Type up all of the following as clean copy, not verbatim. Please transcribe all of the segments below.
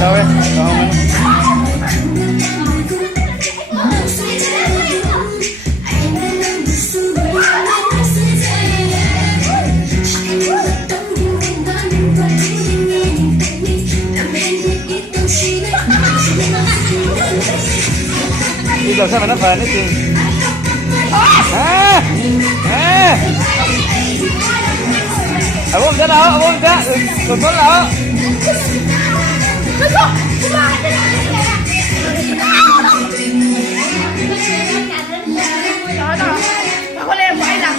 daw eh. Đi sao mà nó phền đấy chị. Abang macam mana? Abang macam betul lah. Ako lang mo ay lang.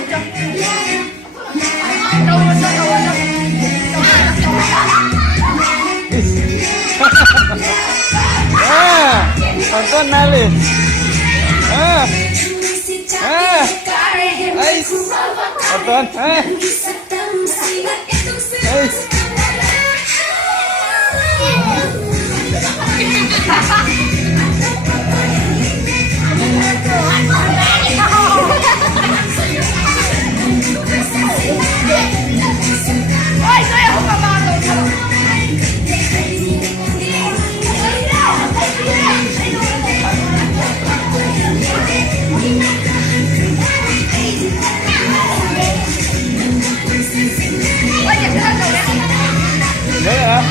Tonton Nali. Tonton. Ay, saya ako pamato. Đấy hả?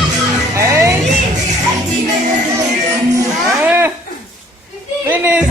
Finish.